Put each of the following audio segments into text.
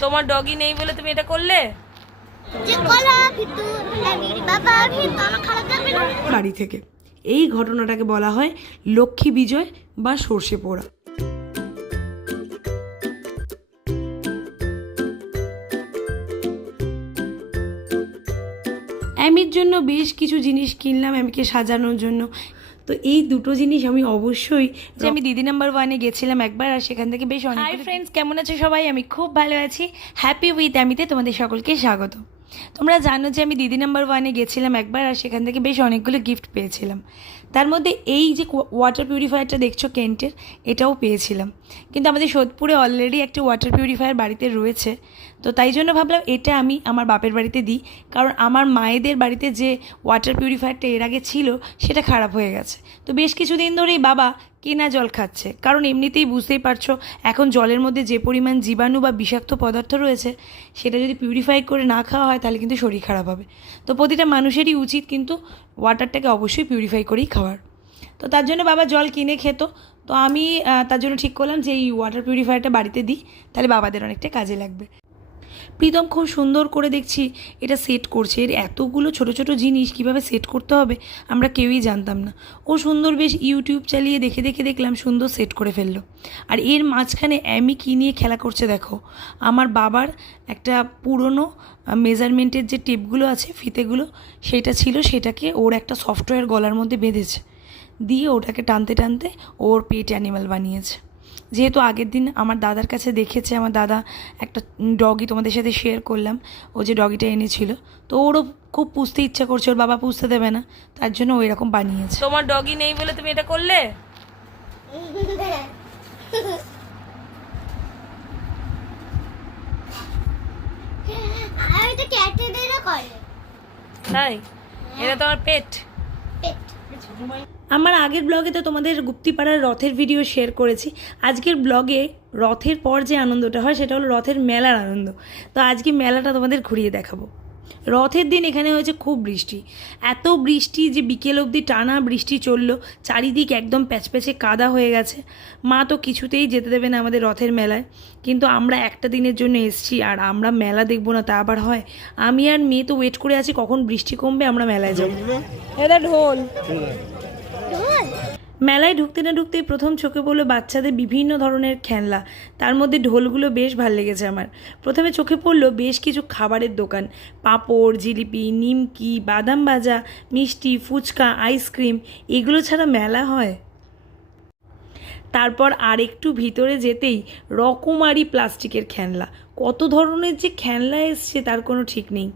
তোমার ডগি নেই বলে তুমি এটা করলে? যে কলা কিন্তু মেরি বাবা কিন্তু আমার খারাপ লাগবে না। বাড়ি থেকে। এই ঘটনাটাকে বলা হয় লক্ষ্মী বিজয় বা সর্ষে পোড়া। অ্যামির জন্য বেশ কিছু জিনিস কিনলাম অ্যামিকে সাজানোর জন্য। তো এই দুটো জিনিস আমি অবশ্যই যে আমি দিদি নাম্বার ওয়ানে গেছিলাম একবার আর সেখান থেকে বেশ অনেক হাই ফ্রেন্ডস কেমন আছো সবাই? আমি খুব ভালো আছি। হ্যাপি উইথ অ্যামিতে তোমাদের সকলকে স্বাগত। তোমরা জানো যে আমি দিদি নাম্বার ওয়ানে গেছিলাম একবার আর সেখান থেকে বেশ অনেকগুলো গিফট পেয়েছিলাম। তার মধ্যে এই যে ওয়াটার পিউরিফায়ারটা দেখছ কেন্টের এটাও পেয়েছিলাম। কিন্তু আমাদের সোদপুরে অলরেডি একটা ওয়াটার পিউরিফায়ার বাড়িতে রয়েছে। তো তাই জন্য ভাবলাম এটা আমি আমার বাপের বাড়িতে দিই। কারণ আমার মায়েদের বাড়িতে যে ওয়াটার পিউরিফায়ারটা এর আগে ছিল, সেটা খারাপ হয়ে গেছে। তো বেশ কিছুদিন ধরেই বাবা কেনা জল খাচ্ছে? কারণ এমনিতেই বুঝতেই পারছ, এখন জলের মধ্যে যে পরিমাণ জীবাণু বা বিষাক্ত পদার্থ রয়েছে, সেটা যদি পিউরিফাই করে না খাওয়া হয়, তাহলে কিন্তু শরীর খারাপ হবে। তো প্রতিটা মানুষেরই উচিত কিন্তু ওয়াটারটাকে অবশ্যই পিউরিফাই করেই খাওয়ার। তো তার জন্য বাবা জল কিনে খেত। তো আমি তার জন্য ঠিক করলাম যে এই ওয়াটার পিউরিফায়ারটা বাড়িতে দিই, তাহলে বাবাদের অনেকটা কাজে লাগবে। প্রীতম খুব সুন্দর করে দেখছি এটা সেট করছে। এর এতগুলো ছোট ছোট জিনিস কীভাবে সেট করতে হবে আমরা কেউই জানতাম না। ও সুন্দর বেশ ইউটিউব চালিয়ে দেখে দেখে দেখলাম সুন্দর সেট করে ফেলল। আর এর মাঝখানে অ্যামি কী নিয়ে খেলা করছে দেখো। আমার বাবার একটা পুরনো মেজারমেন্টের যে টেপগুলো আছে, ফিতেগুলো, সেটা ছিল সেটাকে ওর একটা সফটওয়্যার গলার মধ্যে বেঁধেছে। দিয়ে ওটাকে টানতে টানতে ওর পেট অ্যানিমাল বানিয়েছে। যেহেতু আগের দিন আমার দাদার কাছে দেখেছে আমার দাদা একটা ডগি তোমাদের সাথে শেয়ার করলাম ও যে ডগিটা এনেছিল তো ওরও খুব পুষতে ইচ্ছা করছে ওর বাবা পুষতে দেবে না তার জন্য ও এরকম বানিয়েছে। তোমার ডগি নেই বলে তুমি এটা করলে? তাই? এটা তোমার পেট পেট আমার আগের ব্লগে তো তোমাদের গুপ্তিপাড়ার রথের ভিডিও শেয়ার করেছি। আজকের ব্লগে রথের পর যে আনন্দটা হয় সেটা হলো রথের মেলার আনন্দ। তো আজকে মেলাটা তোমাদের ঘুরিয়ে দেখাবো। রথের দিন এখানে হয়েছে খুব বৃষ্টি। এত বৃষ্টি যে বিকেল অবধি টানা বৃষ্টি চলল চারিদিক একদম প্যাচপ্যাচে কাদা হয়ে গেছে। মা তো কিছুতেই যেতে দেবে না আমাদের রথের মেলায়। কিন্তু আমরা একটা দিনের জন্য এসছি আর আমরা মেলা দেখব না তা আবার হয়। আমি আর মেয়ে তো ওয়েট করে আছি কখন বৃষ্টি কমবে আমরা মেলায় যাব। এটা ঢোল। মেলায় ঢুকতে না ঢুকতেই প্রথম চোখে পড়ল বাচ্চাদের বিভিন্ন ধরনের খেলনা। তার মধ্যে ঢোলগুলো বেশ ভালো লেগেছে আমার। প্রথমে চোখে পড়ল বেশ কিছু খাবারের দোকান। পাঁপড়, জিলিপি, নিমকি, বাদাম ভাজা, মিষ্টি, ফুচকা, আইসক্রিম, এগুলো ছাড়া মেলা হয়? তারপর আর একটু ভিতরে যেতেই রকমারি প্লাস্টিকের খেলনা। কত ধরনের যে খেলনা এসছে তার কোনো ঠিক নেই।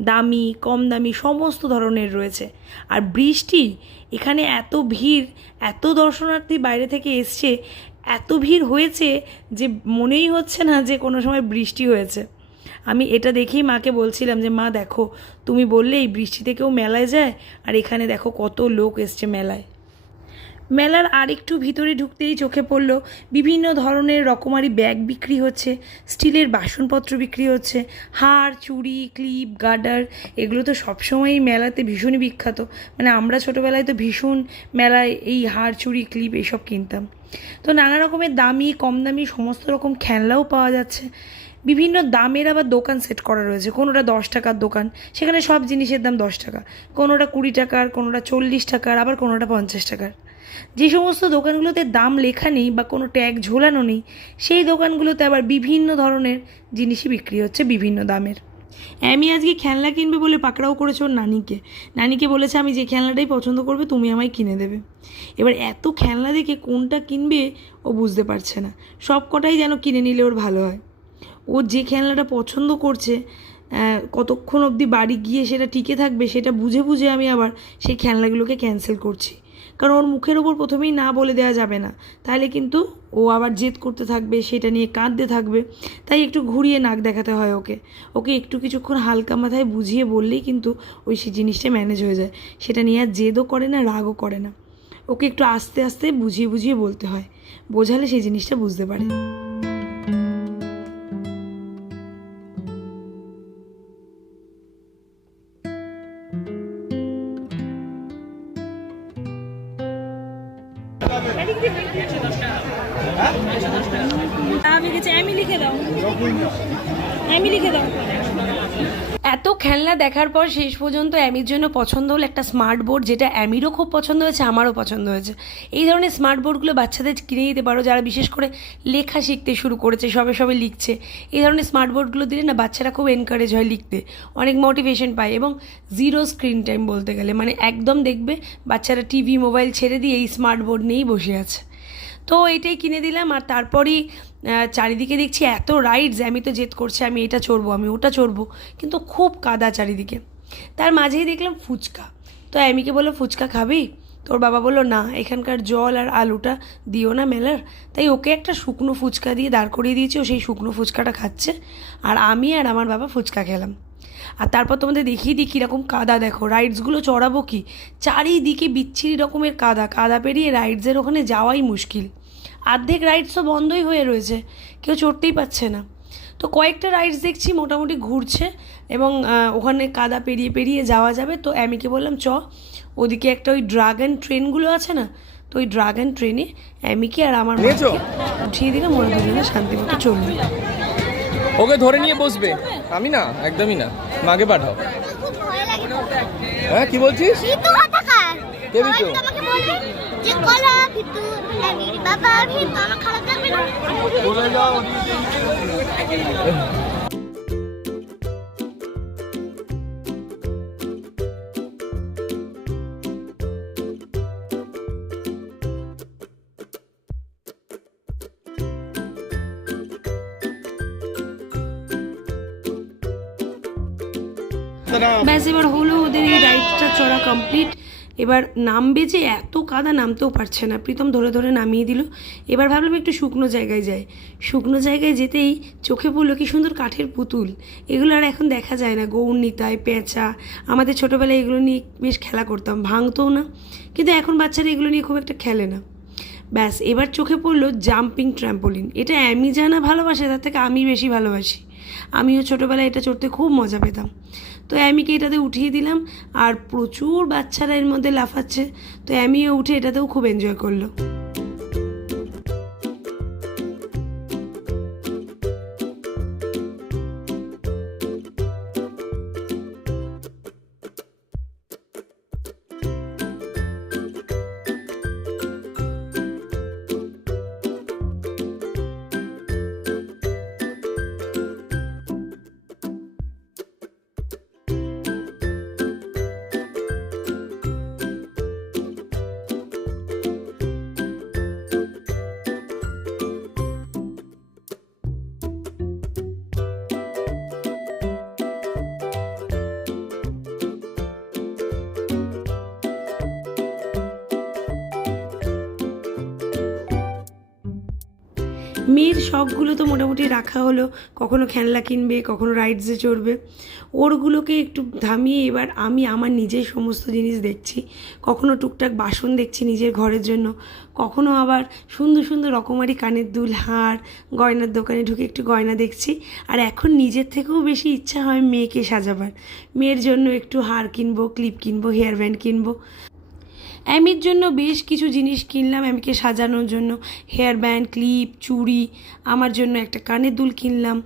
দামি কম দামি সমস্ত ধরনের রয়েছে। আর বৃষ্টি, এখানে এত ভিড়, এত দর্শনার্থী বাইরে থেকে এসছে, এত ভিড় হয়েছে যে মনেই হচ্ছে না যে কোনো সময় বৃষ্টি হয়েছে। আমি এটা দেখেই মাকে বলছিলাম যে, মা, দেখো, তুমি বললে এই বৃষ্টিতে কেউ মেলায় যায়? আর এখানে দেখো কত লোক এসছে মেলায়। মেলার আরেকটু ভিতরে ঢুকতেই চোখে পড়ল বিভিন্ন ধরনের রকমারি ব্যাগ বিক্রি হচ্ছে, স্টিলের বাসনপত্র বিক্রি হচ্ছে, হার, চুড়ি, ক্লিপ গার্ডার এগুলো তো সবসময়ই মেলাতে ভীষণই বিখ্যাত। মানে আমরা ছোটোবেলায় তো ভীষণ মেলায় এই হার, চুড়ি, ক্লিপ এইসব কিনতাম। তো নানা রকমের দামি, কম দামি, সমস্ত রকম খেলনাও পাওয়া যাচ্ছে। বিভিন্ন দামের আবার দোকান সেট করা রয়েছে। কোনোটা দশ টাকার দোকান, সেখানে সব জিনিসের দাম দশ টাকা। কোনোটা কুড়ি টাকার, কোনোটা চল্লিশ টাকার, আবার কোনোটা পঞ্চাশ টাকার। যে সমস্ত দোকানগুলোতে দাম লেখা নেই বা কোনো ট্যাগ ঝোলানো নেই, সেই দোকানগুলোতে আবার বিভিন্ন ধরনের জিনিসই বিক্রি হচ্ছে বিভিন্ন দামের। আমি আজকে খেলনা কিনবে বলে পাকড়াও করেছে ওর নানিকে। নানিকে বলেছে, আমি যে খেলনাটাই পছন্দ করবে, তুমি আমায় কিনে দেবে। এবার এত খেলনা দেখে কোনটা কিনবে ও বুঝতে পারছে না। সব কটাই যেন কিনে নিলে ওর ভালো হয়। ও যে খেলনাটা পছন্দ করছে কতক্ষণ অবধি বাড়ি গিয়ে সেটা টিকে থাকবে, সেটা বুঝে বুঝে আমি আবার সেই খেলনাগুলোকে ক্যান্সেল করছি। কারণ ওর মুখের ওপর প্রথমেই না বলে দেওয়া যাবে না। তাহলে কিন্তু ও আবার জেদ করতে থাকবে, সেটা নিয়ে কাঁদতে থাকবে। তাই একটু ঘুরিয়ে নাক দেখাতে হয় ওকে। ওকে একটু কিছুক্ষণ হালকা মাথায় বুঝিয়ে বললেই কিন্তু ওই সেই জিনিসটা ম্যানেজ হয়ে যায়। সেটা নিয়ে আর জেদও করে না, রাগও করে না। ওকে একটু আস্তে আস্তে বুঝিয়ে বুঝিয়ে বলতে হয়। বোঝালে সেই জিনিসটা বুঝতে পারে। আমি গেছি আমি লিখে দাও। আমি লিখে দাও। এত খেলনা দেখার পর শেষ পর্যন্ত অ্যামির জন্য পছন্দ হলো একটা স্মার্ট বোর্ড যেটা অ্যামিরও খুব পছন্দ হয়েছে, আমারও পছন্দ হয়েছে। এই ধরনের স্মার্ট বোর্ডগুলো বাচ্চাদের কিনে দিতে পারো, যারা বিশেষ করে লেখা শিখতে শুরু করেছে, সবে সবে লিখছে। এই ধরনের স্মার্ট বোর্ডগুলো দিলে না বাচ্চারা খুব এনকারেজ হয় লিখতে। অনেক মোটিভেশন পায় এবং জিরো স্ক্রিন টাইম বলতে গেলে মানে একদম দেখবে বাচ্চারা টিভি মোবাইল ছেড়ে দিয়ে এই স্মার্ট বোর্ড নিয়েই বসে আছে। তো এটাই কিনে দিলাম আর তারপরই চারিদিকে দেখছি এত রাইডস আমি তো জেদ করছে আমি এটা চড়বো, আমি ওটা চড়বো, কিন্তু খুব কাদা চারিদিকে। তার মাঝেই দেখলাম ফুচকা। তো অ্যামিকে বলল, ফুচকা খাবি? তোর বাবা বলল, না, এখানকার জল আর আলুটা দিও না মেলার। তাই ওকে একটা শুকনো ফুচকা দিয়ে দাঁড় করিয়ে দিয়েছি, ও সেই শুকনো ফুচকাটা খাচ্ছে। আর আমি আর আমার বাবা ফুচকা খেলাম। আর তারপর তোমাদের দেখিয়ে দিই কীরকম কাদা দেখো রাইডসগুলো চড়াবো কি? চারিদিকে বিচ্ছিরি রকমের কাদা কাদা পেরিয়ে রাইডসের ওখানে যাওয়াই মুশকিল। অর্ধেক রাইডস তো বন্ধই হয়ে রয়েছে কেউ চড়তেই পারছে না। তো কয়েকটা রাইডস দেখছি মোটামুটি ঘুরছে এবং ওখানে কাদা পেরিয়ে পেরিয়ে যাওয়া যাবে। তো অ্যামিকে বললাম চ ওদিকে একটা ওই ড্রাগন ট্রেনগুলো আছে না? তো ওই ড্রাগন ট্রেনে অ্যামিকে আর আমার? উঠিয়ে দিলাম ওরা দুজনে শান্তিমতো চলল ওকে ধরে নিয়ে বসবে। আমি না একদমই না। মাকে পাঠাও। খুব ভয় লাগে হ্যাঁ কি বলছিস? ভিতু কে ভিতু? তো আমাকে বলবে? যে কলা ভিতু আমির বাবা ব্যাস, এবার হলো ওদের এই রাইডটা চড়া কমপ্লিট এবার নামবে যে এত কাদা নামতেও পারছে না। প্রীতম ধরে ধরে নামিয়ে দিল। এবার ভাবলাম একটু শুকনো জায়গায় যাই। শুকনো জায়গায় যেতেই চোখে পড়ল কি সুন্দর কাঠের পুতুল। এগুলো আর এখন দেখা যায় না। গৌর নিতাই, পেঁচা, আমাদের ছোটোবেলায় এগুলো নিয়ে বেশ খেলা করতাম। ভাঙতও না। কিন্তু এখন বাচ্চারা এগুলো নিয়ে খুব একটা খেলে না। ব্যাস, এবার চোখে পড়ল জাম্পিং ট্র্যাম্পোলিন এটা আমি জানা ভালোবাসে? তার থেকে আমি বেশি ভালোবাসি। আমিও ছোটোবেলায় এটা চড়তে খুব মজা পেতাম। তো অ্যামিকে এটাতে উঠিয়ে দিলাম, আর প্রচুর বাচ্চারা এর মধ্যে লাফাচ্ছে, তো অ্যামিও উঠে এটাতেও খুব এনজয় করল। মেয়ের শখগুলো তো মোটামুটি রাখা হলো। কখনো খেলনা কিনবে, কখনো রাইডসে চড়বে। ওরগুলোকে একটু থামিয়ে এবার আমি আমার নিজের সমস্ত জিনিস দেখছি। কখনো টুকটাক বাসন দেখছি নিজের ঘরের জন্য। কখনো আবার সুন্দর সুন্দর রকমারি কানের দুল, হার, গয়নার দোকানে ঢুকে একটু গয়না দেখছি। আর এখন নিজের থেকেও বেশি ইচ্ছা হয় মেয়েকে সাজাবার। মেয়ের জন্য একটু হার কিনবো, ক্লিপ কিনবো হেয়ার ব্যান্ড কিনবো। অ্যামির জন্য বেশ কিছু জিনিস কিনলাম, অ্যামিকে সাজানোর জন্য। হেয়ার ব্যান্ড ক্লিপ চুড়ি, আমার জন্য একটা কানের দুল কিনলাম।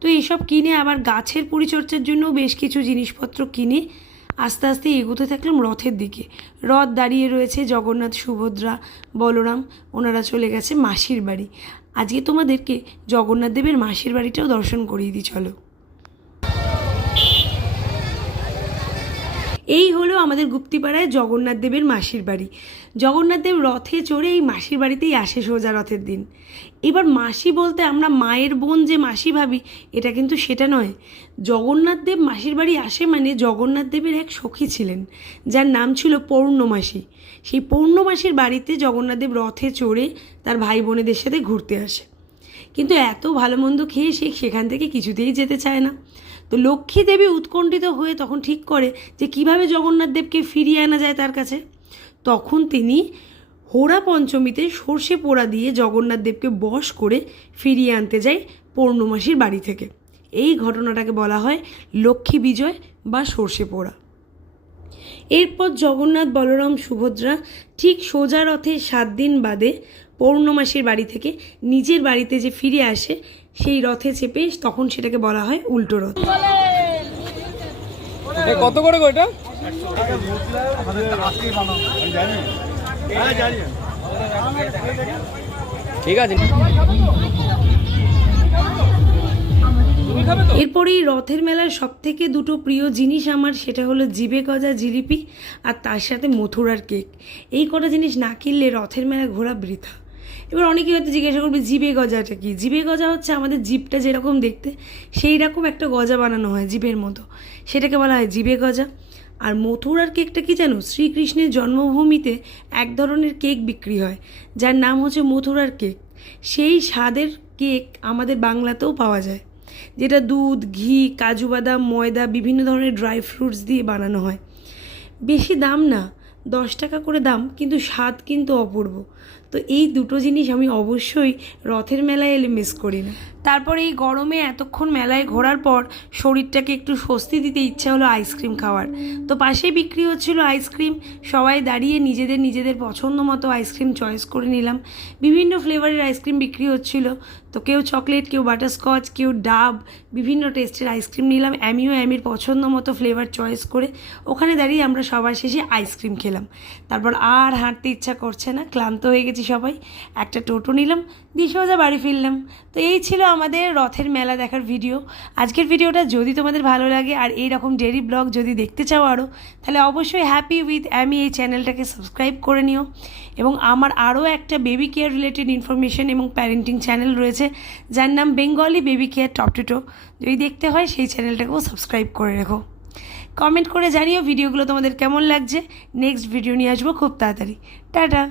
তো এইসব কিনে আবার গাছের পরিচর্যার জন্যও বেশ কিছু জিনিসপত্র কিনে আস্তে আস্তে এগোতে থাকলাম রথের দিকে। রথ দাঁড়িয়ে রয়েছে জগন্নাথ, সুভদ্রা, বলরাম, ওনারা চলে গেছে মাসির বাড়ি। আজকে তোমাদেরকে জগন্নাথ দেবের মাসির বাড়িটাও দর্শন করিয়ে দিই, চলো। এই হলো আমাদের গুপ্তিপাড়ায় জগন্নাথ দেবের মাসির বাড়ি। জগন্নাথ দেব রথে চড়ে এই মাসির বাড়িতেই আসে সোজা রথের দিন। এবার মাসি বলতে আমরা মায়ের বোন যে মাসি ভাবি, এটা কিন্তু সেটা নয়। জগন্নাথ দেব মাসির বাড়ি আসে মানে জগন্নাথ দেবের এক সখী ছিলেন, যার নাম ছিল পৌর্ণমাসী। সেই পৌর্ণমাসীর বাড়িতে জগন্নাথ দেব রথে চড়ে তার ভাই বোনেদের সাথে ঘুরতে আসে। কিন্তু এত ভালো মন্দ খেয়ে সে সেখান থেকে কিছুতেই যেতে চায় না। তো লক্ষ্মী দেবী উৎকণ্ঠিত হয়ে তখন ঠিক করে যে কীভাবে জগন্নাথ দেবকে ফিরিয়ে আনা যায় তার কাছে। তখন তিনি হোরা পঞ্চমীতে সর্ষে পোড়া দিয়ে জগন্নাথ দেবকে বশ করে ফিরিয়ে আনতে যায় পৌর্ণমাসীর বাড়ি থেকে। এই ঘটনাটাকে বলা হয় লক্ষ্মী বিজয় বা সর্ষে পোড়া। এরপর জগন্নাথ বলরাম সুভদ্রা ঠিক সোজা রথে সাত দিন বাদে পৌর্ণমাসীর বাড়ি থেকে নিজের বাড়িতে যে ফিরে আসে সেই রথে চেপে তখন সেটাকে বলা হয় উল্টো রথ। কত করে এটা? ঠিক আছে। তো এরপরেই রথের মেলার সব থেকে দুটো প্রিয় জিনিস আমার সেটা হলো জিবে গজা জিলিপি আর তার সাথে মথুরার কেক। এই কটা জিনিস না কিনলে রথের মেলা ঘোরা বৃথা। এবার অনেকেই হয়তো জিজ্ঞাসা করবে জিবে গজাটা কি? জিবে গজা হচ্ছে আমাদের জিপটা যেরকম দেখতে, সেই রকম একটা গজা বানানো হয় জিবের মতো। সেটাকে বলা হয় জিবে গজা। আর মথুরার কেকটা কি জানো? শ্রীকৃষ্ণের জন্মভূমিতে এক ধরনের কেক বিক্রি হয়, যার নাম হচ্ছে মথুরার কেক। সেই স্বাদের কেক আমাদের বাংলাতেও পাওয়া যায়, যেটা দুধ, ঘি, কাজু বাদাম, ময়দা, বিভিন্ন ধরনের ড্রাই ফ্রুটস দিয়ে বানানো হয়। বেশি দাম না দশ টাকা করে দাম, কিন্তু স্বাদ কিন্তু অপূর্ব। তো এই দুটো জিনিস আমি অবশ্যই রথের মেলায় এলে মিস করি না। তারপরে এই গরমে এতক্ষণ মেলায় ঘোরার পর শরীরটাকে একটু স্বস্তি দিতে ইচ্ছা হলো আইসক্রিম খাওয়ার। তো পাশেই বিক্রি হচ্ছিল আইসক্রিম। সবাই দাঁড়িয়ে নিজেদের নিজেদের পছন্দ মতো আইসক্রিম চয়েস করে নিলাম। বিভিন্ন ফ্লেভারের আইসক্রিম বিক্রি হচ্ছিল। তো কেউ চকলেট, কেউ বাটারস্কচ, কেউ ডাব, বিভিন্ন টেস্টের আইসক্রিম নিলাম। অ্যামিও অ্যামির পছন্দ মতো ফ্লেভার চয়েস করে ওখানে দাঁড়িয়ে আমরা সবার শেষে আইসক্রিম খেলাম। তারপর আর হাঁটতে ইচ্ছা করছে না, ক্লান্ত হয়ে গেছি সবাই। একটা টোটো নিলাম। দিয়ে সোজা বাড়ি ফিরলাম। তো এই ছিল আমাদের রথের মেলা দেখার ভিডিও আজকের ভিডিওটা যদি তোমাদের ভালো লাগে আর এই রকম ডেরি ব্লগ যদি দেখতে চাও আরও তাহলে অবশ্যই হ্যাপি উইথ অ্যামি এই চ্যানেলটাকে সাবস্ক্রাইব করে নিও। এবং আমার আরও একটা বেবি কেয়ার রিলেটেড ইনফরমেশন এবং প্যারেন্টিং চ্যানেল রয়েছে, যার নাম Bengali baby care top to top যদি দেখতে হয়, সেই চ্যানেলটাকেও সাবস্ক্রাইব করে রেখো। কমেন্ট করে জানিও ভিডিওগুলো তোমাদের কেমন লাগছে। নেক্সট ভিডিও নিয়ে আসব খুব তাড়াতাড়ি। টাটা!